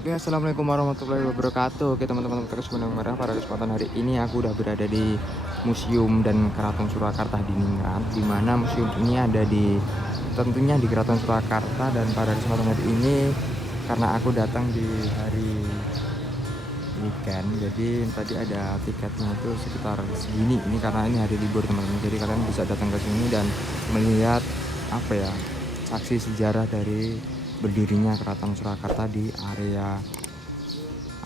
Oke, assalamualaikum warahmatullahi wabarakatuh. Oke, teman-teman semuanya merah. Pada kesempatan hari ini aku udah berada di Museum dan Keraton Surakarta di Ningrat, di mana museum ini ada tentunya di Keraton Surakarta. Dan pada kesempatan hari ini karena aku datang di hari weekend, jadi tadi ada tiketnya itu sekitar segini. Ini karena ini hari libur teman-teman, jadi kalian bisa datang ke sini dan melihat apa ya, saksi sejarah dari berdirinya Keraton Surakarta di area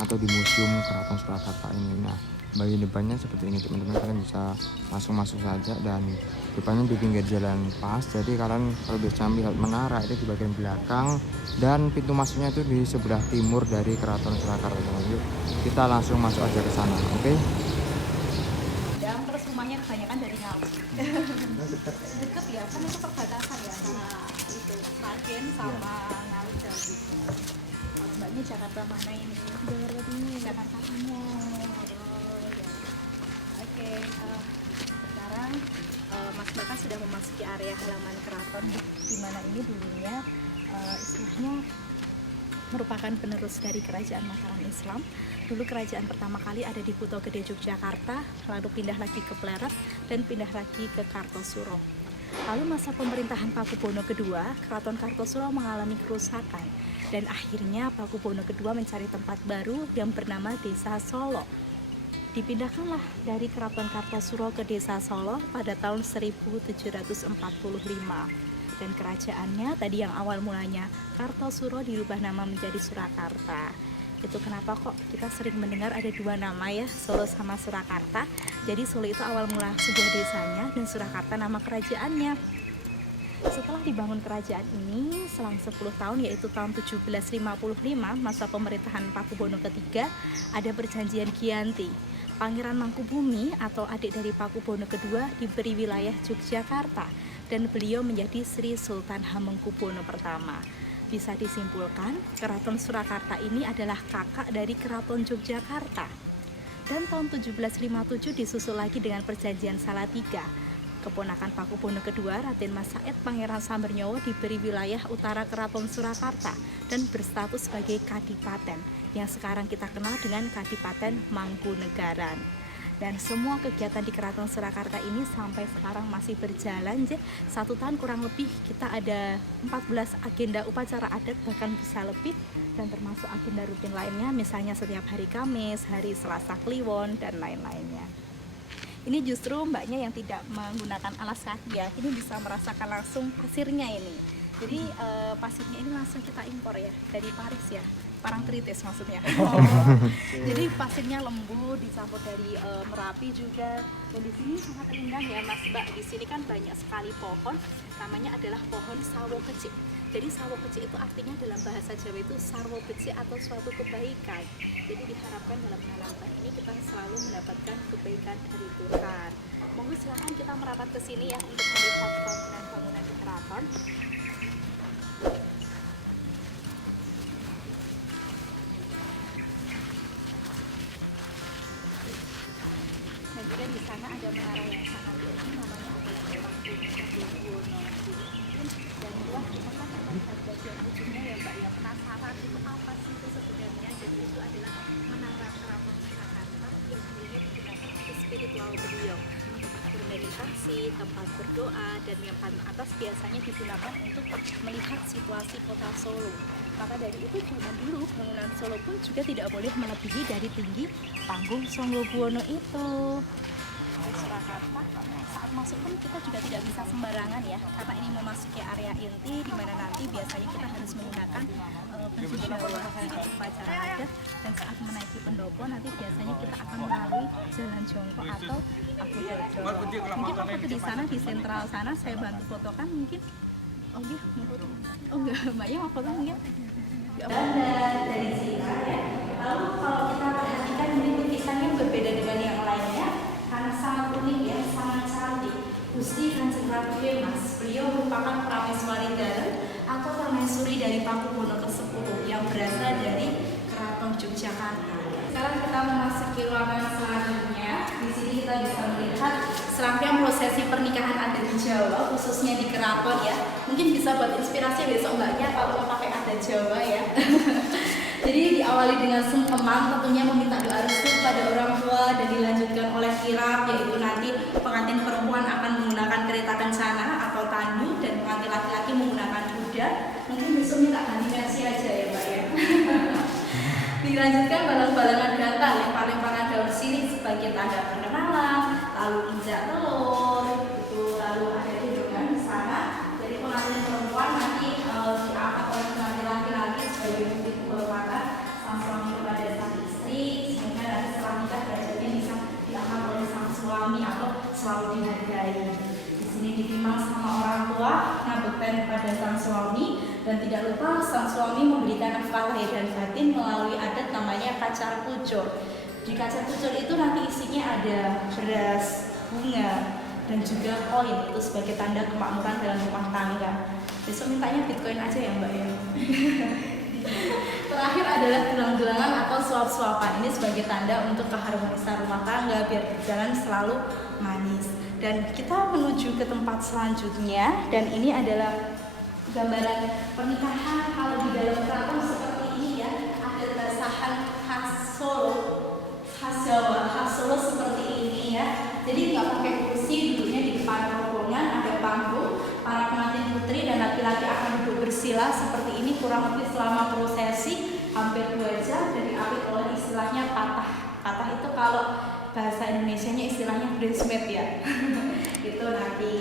atau di Museum Keraton Surakarta ini. Nah, bagian depannya seperti ini teman-teman, kalian bisa langsung masuk saja, dan depannya di pinggir jalan pas, jadi kalian kalau bisa melihat menara itu di bagian belakang, dan pintu masuknya itu di sebelah timur dari Keraton Surakarta. Yuk kita langsung masuk aja ke sana, oke? Dan terus rumahnya kebanyakan dari Ngawi. Deket ya, kan itu perbatasan ya sama itu Sragen sama Ngawi Jawa Timur. Kalau mbaknya Jakarta mana ini? Jakarta Timur. Oh, ya. Oke, sekarang Mas Mbak kan sudah memasuki area halaman keraton, di mana ini dulunya istilahnya merupakan penerus dari kerajaan Mataram Islam. Dulu kerajaan pertama kali ada di Kuto Gede Yogyakarta, lalu pindah lagi ke Pleret, dan pindah lagi ke Kartosuro. Lalu masa pemerintahan Pakubono II, Keraton Kartosuro mengalami kerusakan, dan akhirnya Pakubono II mencari tempat baru yang bernama Desa Solo. Dipindahkanlah dari Keraton Kartosuro ke Desa Solo pada tahun 1745. Dan kerajaannya tadi yang awal mulanya Kartosuro dirubah nama menjadi Surakarta. Itu kenapa kok kita sering mendengar ada dua nama ya, Solo sama Surakarta. Jadi Solo itu awal mula sebuah desanya, dan Surakarta nama kerajaannya. Setelah dibangun kerajaan ini selang 10 tahun, yaitu tahun 1755, masa pemerintahan Pakubono III, ada perjanjian Giyanti. Pangeran Mangkubumi atau adik dari Pakubono II diberi wilayah Yogyakarta, dan beliau menjadi Sri Sultan Hamengkubuwono I. Bisa disimpulkan, Keraton Surakarta ini adalah kakak dari Keraton Yogyakarta. Dan tahun 1757 disusul lagi dengan perjanjian Salatiga. Keponakan Pakubono II, Raden Mas Said Pangeran Sambernyowo, diberi wilayah utara Keraton Surakarta dan berstatus sebagai Kadipaten, yang sekarang kita kenal dengan Kadipaten Mangkunegaran. Dan semua kegiatan di Keraton Surakarta ini sampai sekarang masih berjalan. 1 tahun kurang lebih kita ada 14 agenda upacara adat, bahkan bisa lebih, dan termasuk agenda rutin lainnya, misalnya setiap hari Kamis, hari Selasa Kliwon, dan lain-lainnya. Ini justru mbaknya yang tidak menggunakan alas kaki ya, ini bisa merasakan langsung pasirnya ini. Jadi pasirnya ini langsung kita impor ya, dari Paris ya, Parangtritis maksudnya. Jadi pasirnya lembut, dicampur dari Merapi juga. Dan di sini sangat indah ya Mas Mbak. Di sini kan banyak sekali pohon, namanya adalah pohon sawo kecik. Jadi sawo kecik itu artinya dalam bahasa Jawa itu sarwo becik atau suatu kebaikan. Jadi diharapkan dalam menanamkan ini kita selalu mendapatkan kebaikan dari Tuhan. Monggo silakan kita merapat ke sini ya untuk melihat bangunan-bangunan di keraton. Dan juga di sana ada menara yang sangat tinggi, namanya adalah Mangkubuwono. Dan wah, kita kan akan lihat bagian ujungnya ya Mbak ya, penasaran itu apa sih itu sebenarnya. Jadi itu adalah menara Keraton Surakarta yang dulunya digunakan untuk spiritual beliau, tempat bermeditasi, tempat berdoa, dan yang paling atas biasanya digunakan untuk melihat situasi kota Solo. Maka dari itu zaman dulu bangunan Solo pun juga tidak boleh melebihi dari tinggi panggung Songgobuwono itu. Surakarta saat masuk pun kita juga tidak bisa sembarangan ya, karena ini memasuki area inti di mana nanti biasanya kita harus menggunakan baju Jawa saat upacara adat, dan saat menaiki pendopo nanti biasanya kita akan melalui jalan jongkok atau Agudajo. Mungkin waktu di sana di sentral sana saya bantu fotokan mungkin. Oh iya, mau foto? Oh enggak, mbaknya mau foto mungkin? Dan dari sini ya. Lalu kalau kita perhatikan ini lukisannya berbeda dengan yang lainnya karena sangat unik ya, sangat cantik. Gusti Kanjeng Ratu Hemas, beliau merupakan Prameswari Dalam atau permaisuri dari Pakubono ke-10 yang berasal dari Keraton Yogyakarta. Sekarang kita memasuki ruangan selanjutnya. Di sini kita bisa melihat serangkaian prosesi pernikahan adat di Jawa, khususnya di keraton ya. Mungkin bisa buat inspirasi besok mbaknya kalau mau pakai adat Jawa ya. Jadi di diawali dengan sungkeman, tentunya meminta doa restu pada orang tua dan dilanjutkan oleh kirap, yaitu nanti pengantin perempuan akan menggunakan kereta kencana atau tandu dan pengantin laki-laki menggunakan kuda. Mungkin besok minta ganti versi aja ya Mbak ya. Dilanjutkan balang-balangan gata, lempar-lemparan daun sirih sebagai tanda pengenalan, lalu injak telur, itu lalu ada gendongan di sana. Jadi pengantin perempuan nanti diangkat oleh pengantin laki-laki sebagai bukti kehormatan sang suami kepada sang istri, sehingga nanti setelah nikah derajatnya bisa diangkat oleh sang suami atau selalu dihargai. Di sini ditimbang sama orang tua, ngabekten pada sang suami, dan tidak lupa sang suami memberikan nafkah lahir dan batin melalui adat namanya kacar kucur. Di kacar kucur itu nanti isinya ada beras, bunga, dan juga koin, itu sebagai tanda kemakmuran dalam rumah tangga. Besok mintanya Bitcoin aja ya Mbak ya. Terakhir adalah gelang-gelangan atau suap-suapan. Ini sebagai tanda untuk keharmonisan rumah tangga biar berjalan selalu manis. Dan kita menuju ke tempat selanjutnya, dan ini adalah gambaran pernikahan. Kalau di dalam keraton seperti ini ya, ada basahan khas Solo, khas Jawa, khas Solo seperti ini ya. Jadi nggak pakai kursi, duduknya di depan rombongan, ada panggung. Para pengantin putri dan laki-laki akan duduk bersila seperti ini kurang lebih selama prosesi hampir 2 jam, dan diapit oleh istilahnya patah. Patah itu kalau bahasa Indonesianya istilahnya bridesmaid ya. Itu nanti.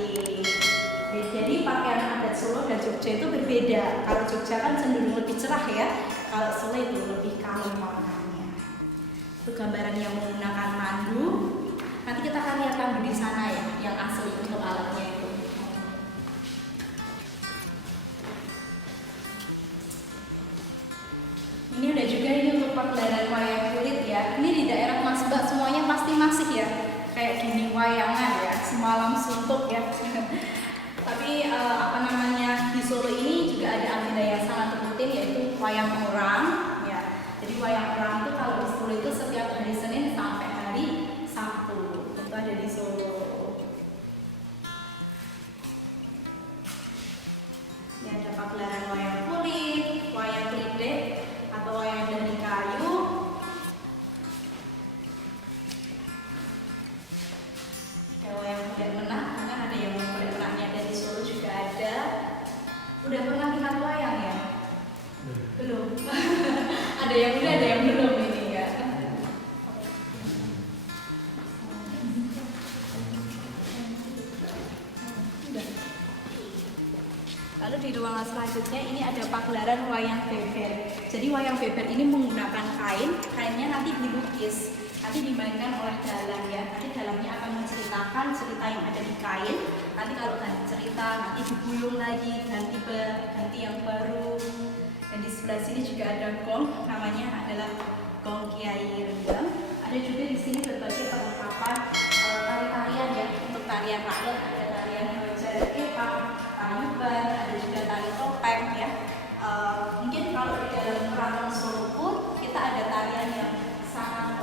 Jadi pakaian adat Solo dan Jogja itu berbeda. Kalau Jogja kan cenderung lebih cerah ya, kalau Solo itu lebih kalem warnanya. Itu gambaran yang menggunakan mandu. Nanti kita akan lihat mandu di sana ya, yang asli untuk alatnya itu. Ini ada juga ini untuk pagelaran wayang kulit ya. Ini di daerah Mas Mbak semuanya pasti masih ya, kayak gini wayangan ya, semalam suntuk ya. Tapi di Solo ini juga ada agenda yang sangat rutin, yaitu wayang orang ya. Jadi wayang orang itu kalau di Solo itu setiap hari Senin sampai hari Sabtu. Itu ada di Solo. Ya, ada pagelaran wayang kulit, wayang klidek atau wayang dari kayu. Ya, wayang kulit menang, kan ada yang kulit menangnya dari Solo juga ada. Udah pernah lihat wayang ya? Belum. Ada yang udah, ada yang belum ini ya. Lalu di ruangan selanjutnya ini ada pagelaran wayang beber. Jadi wayang beber ini menggunakan kainnya nanti dilukis, nanti dimainkan oleh dalang ya. Nanti dalangnya akan menceritakan cerita yang ada di kain. Nanti kalau ganti cerita, nanti digulung lagi, ganti yang baru. Dan di sebelah sini juga ada gong, namanya adalah gong Kiai Rendang. Ada juga di sini berbagai perlengkapan tari-tarian ya, untuk tarian rakyat, ada tarian jarak kepang, tayuban, ada juga tari topeng ya. Mungkin kalau di dalam keraton Solo pun kita ada tarian yang sangat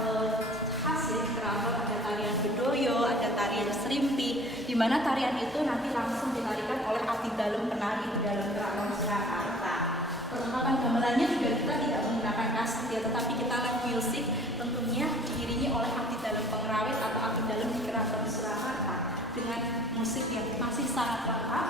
khas ya di keraton, ada tarian bedoyo, ada tarian serimpi, di mana tarian itu nanti langsung ditarikan oleh abdi dalem penari di dalam keraton Surakarta. Perlengkapan gamelannya juga kita tidak menggunakan kaset ya, tetapi kita live music tentunya diiringi oleh abdi dalem pengrawit atau abdi dalem di keraton Surakarta dengan musik yang masih sangat lengkap.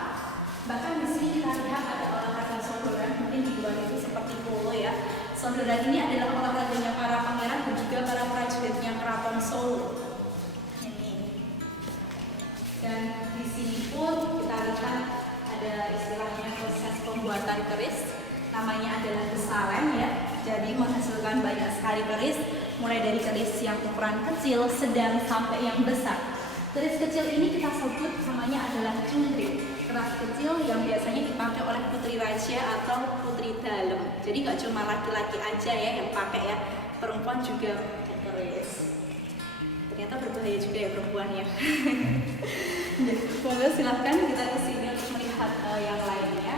Bahkan di sini kita lihat ada olahraga sondoran, mungkin di luar itu seperti polo ya. Sondoran ini adalah olahraganya para pangeran dan juga para prajuritnya keraton Solo. Ini. Dan di sini pun kita lihat ada istilahnya proses pembuatan keris. Namanya adalah besalen ya. Jadi menghasilkan banyak sekali keris, mulai dari keris yang ukuran kecil, sedang sampai yang besar. Keris kecil ini kita sebut namanya adalah cungkring. Keris kecil yang biasanya dipakai oleh putri raja atau putri dalem. Jadi nggak cuma laki-laki aja ya yang pakai ya, perempuan juga pakai keris. Ternyata berbahaya juga ya perempuan ya. Semoga silahkan kita kesini untuk melihat yang lainnya.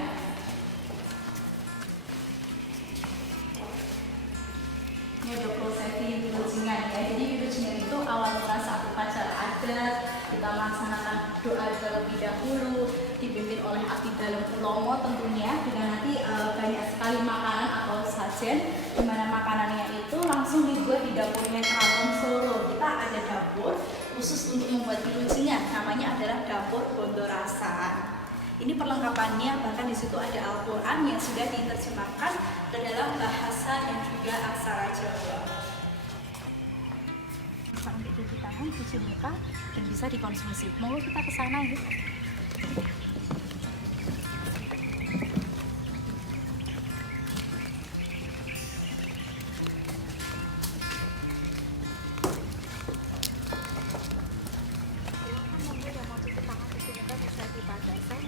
Ini ada prosesi wilujingan ya. Jadi wilujingan itu awal mula saat upacara adat, kita melaksanakan doa terlebih dahulu, dipimpin oleh abdi dalem ulomo tentunya, dengan nanti banyak sekali makanan atau sajen. Dimana makanannya itu langsung dibuat di dapurnya Keraton Solo. Kita ada dapur khusus untuk membuat pilucingan, namanya adalah dapur Bondorasan. Ini perlengkapannya, bahkan di situ ada Al-Quran yang sudah diterjemahkan ke dalam bahasa dan juga aksara Jawa. Bisa untuk cuci tangan, cuci muka, dan bisa dikonsumsi. Mau kita ke sana ya.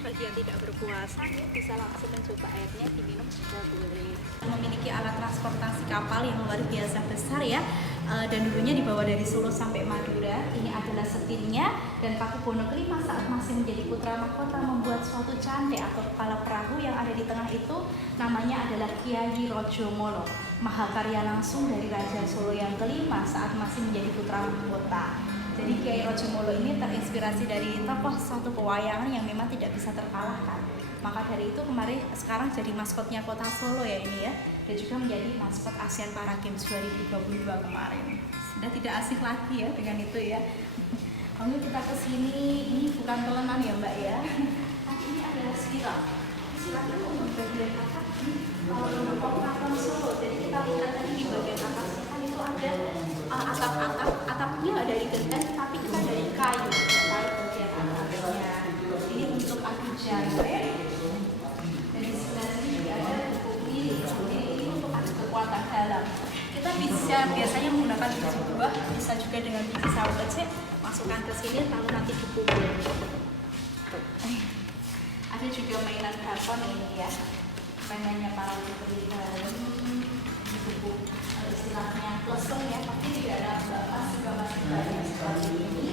Bagi yang tidak berpuasa ya bisa langsung mencoba airnya, diminum juga boleh. Memiliki alat transportasi kapal yang luar biasa besar ya, dan dulunya dibawa dari Solo sampai Madura. Ini adalah setirnya, dan Paku Bono kelima saat masih menjadi putra mahkota membuat suatu candek atau kepala perahu yang ada di tengah itu namanya adalah Kiai Rojo Molo, mahakarya langsung dari Raja Solo yang kelima saat masih menjadi putra mahkota. Jadi Kiai Rojo Molo ini terinspirasi dari tokoh satu pewayangan yang memang tidak bisa terkalahkan. Maka dari itu sekarang jadi maskotnya kota Solo ya ini ya, dan juga menjadi maskot Asian Para Games 2022 kemarin. Sudah tidak asing lagi ya dengan itu ya. Lalu kita ke sini, ini bukan telenan ya Mbak ya. Tapi ini adalah silat. Silat itu untuk bagian atas di Keraton Solo. Jadi kita lihat tadi di bagian atasnya kan itu ada atapnya dari genteng, tapi kita dari kayu bagian atasnya. Ini untuk adu jangkrik, dan di sebelah sini juga ada buku pilih. Jadi ini untuk adu kekuatan dalam. Kita bisa biasanya menggunakan biji buah, bisa juga dengan biji sawo kecil, masukkan ke sini lalu nanti dipukul. Ada juga mainan Japon ini ya, mainannya para putri dalam. Buku istilahnya lesung ya, tapi tidak ada bapak juga masih banyak seperti ini.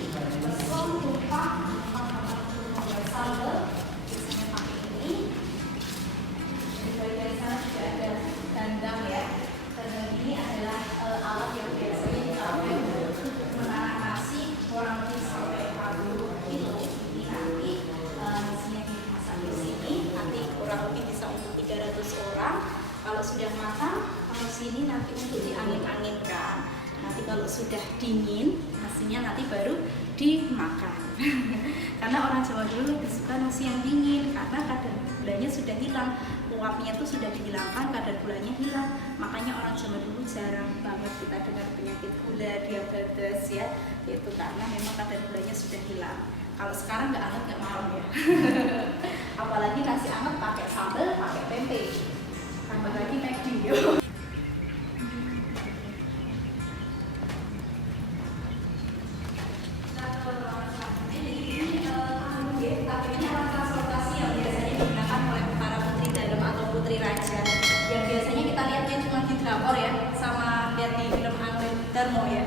Lesung, tumpang, membuat sambal, biasanya pakai ini. Di bagian sana juga ada dandang ya. Dandang ini adalah alat yang biasanya dipakai untuk menarik nasi kurang lebih sampai 40 kilo. Ini nanti nasinya dimasak di sini, nanti kurang lebih bisa untuk 300 orang. Kalau sudah matang, kalau sini nanti untuk diangin-anginkan. Nanti kalau sudah dingin, nasinya nanti baru dimakan. Karena orang Jawa dulu lebih suka nasi yang dingin, karena kadar gulanya sudah hilang, uapnya itu sudah dihilangkan, kadar gulanya hilang. Makanya orang Jawa dulu jarang banget kita dengar penyakit gula, diabetes ya, itu karena memang kadar gulanya sudah hilang. Kalau sekarang nggak anget nggak mau ya. Apalagi nasi anget pakai sambal, pakai tempe. Tambah lagi McD yuk. Ini alat transportasi yang biasanya digunakan oleh para putri dalam atau putri raja, yang biasanya kita lihatnya cuma di drakor ya, sama lihat di film Anglet Darmo ya.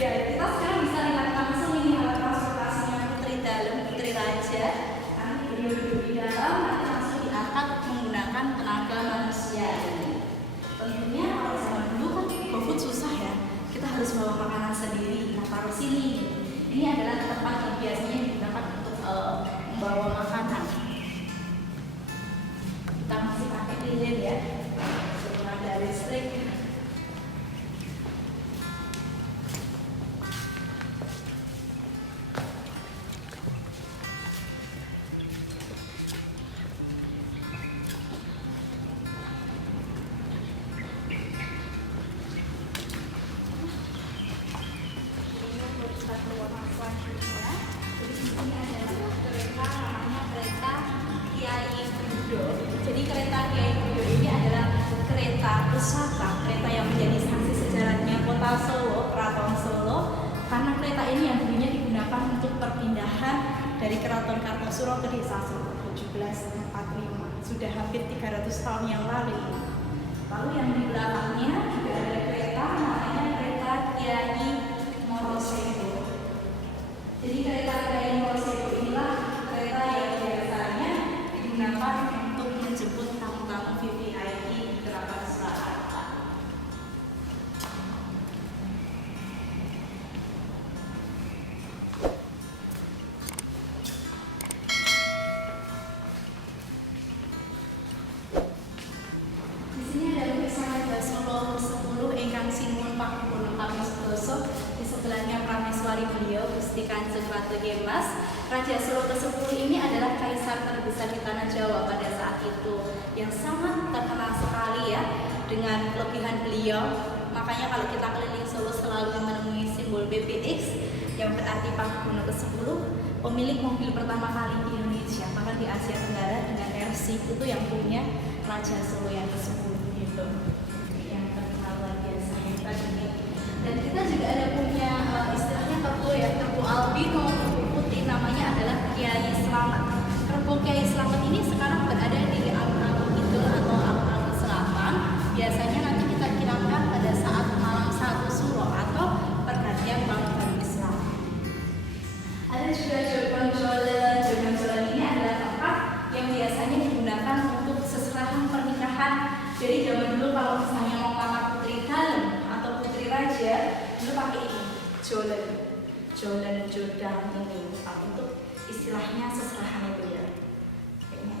Ya, kita sekarang bisa lihat langsung ini alat transportasinya putri dalam, putri raja. Nanti beliau duduk di dalam, nanti langsung diangkat menggunakan tenaga manusia ini. Tentunya kalau zaman dulu kan GoFood susah ya, kita harus bawa makanan sendiri. Nah, taruh sini. Ini adalah tempat yang biasanya digunakan untuk membawa makanan. Kita masih pakai lilin ya, sebelum ada listrik. Jadi kereta Kiai Budo ini adalah kereta pusaka, kereta yang menjadi saksi sejarahnya kota Solo, Keraton Solo. Karena kereta ini yang dulunya digunakan untuk perpindahan dari Keraton Kartosuro ke Desa Solo 1745. Sudah hampir 300 tahun yang lalu. Lalu yang di belakangnya juga ada kereta, namanya kereta Kiai Morosedo. Jadi kereta Kiai Morosedo inilah kereta yang biasanya digunakan untuk menjemput tamu-tamu VVIP di Keraton Surakarta. Di sini ada lukisan Gusti Kanjeng Ratu Hemas. Raja Solo ke-10 ini adalah kaisar terbesar di tanah Jawa pada saat itu, yang sangat terkenal sekali ya dengan kelebihan beliau. Makanya kalau kita keliling Solo selalu menemui simbol BPX yang berarti Pakubuwono ke-10, pemilik mobil pertama kali di Indonesia, bahkan di Asia Tenggara dengan RC itu yang punya Raja Solo yang ke-10 gitu. Yang terkenal luar biasa hebat ini. Dan kita juga ada punya istilahnya kerbau ya, kerbau albino, kerbau putih, namanya adalah Kiai Slamet. Kerbau Kiai Slamet ini sekarang berada di alun-alun Kidul atau alun-alun Selatan. Biasanya nanti kita kirapkan pada saat malam satu suro atau pergantian tahun Islam. Ada juga jodan ini adalah tempat yang biasanya digunakan untuk seserahan pernikahan. Jadi zaman dulu kalau misalnya mau melamar putri dalem atau putri raja, dulu pakai ini, jodan ini untuk istilahnya seserahan itu ya. Kayaknya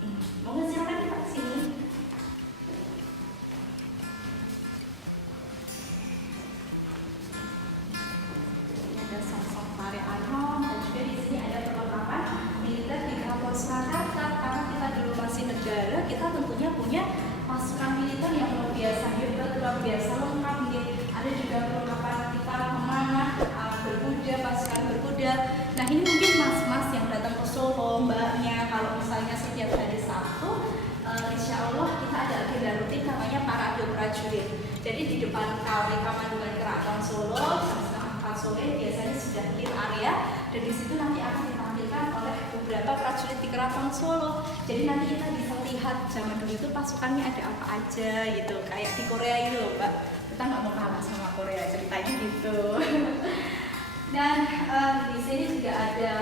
ini. Mau nggak silakan kita kesini? Ini ada sosok Mare Anom dan juga di sini ada perlengkapan militer di Keraton Surakarta. Karena kita dulu masih negara, kita tentunya punya pasukan militer yang luar biasa hebat, luar biasa lengkap. Ada juga perlengkapan kita memanah, berkuda, pasukan berkuda. Nah ini mungkin mas-mas yang datang ke Solo, mbaknya, kalau misalnya setiap hari Sabtu, insya Allah kita ada agenda rutin namanya parade prajurit. Jadi di depan KW Kamanduan Keraton Solo, jam 4 sore biasanya sudah clear area, dan di situ nanti akan ditampilkan oleh beberapa prajurit di Keraton Solo. Jadi nanti kita bisa lihat zaman dulu itu pasukannya ada apa aja gitu, kayak di Korea itu loh Mbak. Kita nggak mau kalah sama Korea, ceritanya gitu. Dan di sini juga ada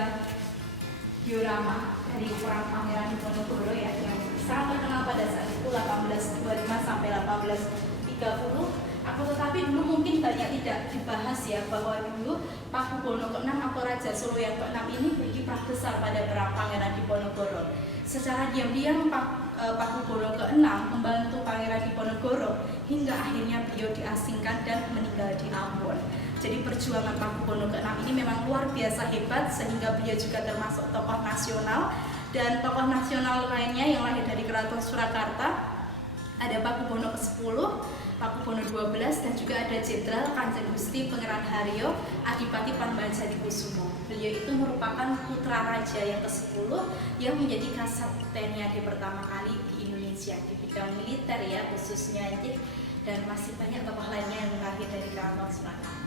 diorama dari perang Pangeran Diponegoro ya, yang sangat terkenal pada saat itu 1825 sampai 1830. Tetapi dulu mungkin banyak tidak dibahas ya, bahwa dulu Pakubuwono ke-6 atau Raja Solo yang ke-6 ini berkiprah besar pada perang Pangeran Diponegoro. Secara diam-diam Pakubuwono ke-6 membantu Pangeran Diponegoro hingga akhirnya beliau diasingkan dan meninggal di Ambon. Jadi perjuangan Pakubuwono ke-6 ini memang luar biasa hebat, sehingga beliau juga termasuk tokoh nasional. Dan tokoh nasional lainnya yang lahir dari Keraton Surakarta ada Pakubuwono ke-10, Pakubuwono 12, dan juga ada Jenderal Kanjeng Gusti Pangeran Haryo Adipati Padmanjatikusumo. Beliau itu merupakan putra raja yang ke-10 yang menjadi Kasat TNI pertama kali di Indonesia di bidang militer ya khususnya, dan masih banyak tokoh lainnya yang lahir dari Keraton Surakarta.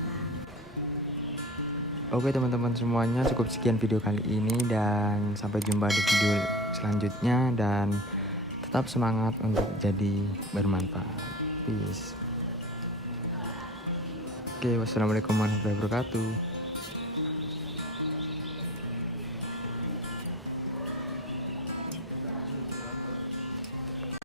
Oke teman-teman semuanya, cukup sekian video kali ini dan sampai jumpa di video selanjutnya, dan tetap semangat untuk jadi bermanfaat. Peace. Oke, wassalamualaikum warahmatullahi wabarakatuh.